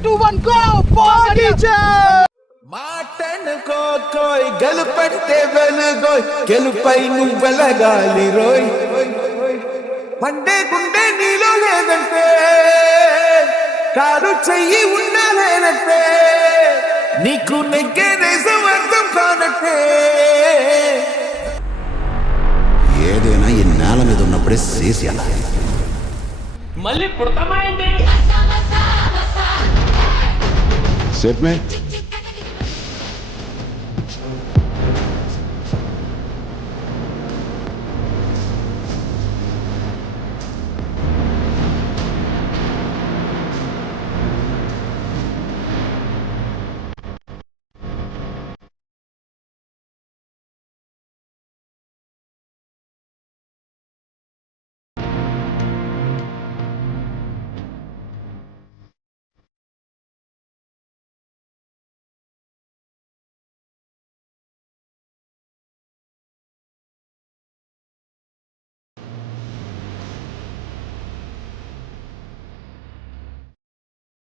2, 1, go! మాటనుకోయ్ గెలుపంటే వెలుగోయ్ గెలుపై నువ్వెలగాలి రోయ్ పండే గుండె నీలో లేదంటే కారు చెయ్యి ఉండలేనంటే నీకు నెగ్గే దేశం అర్థం కానట్టే ఏదైనా ఈ నేల మీద ఉన్నప్పుడే చేసేయాల మళ్ళీ పుడతామా ఏంటి? సెట్ మే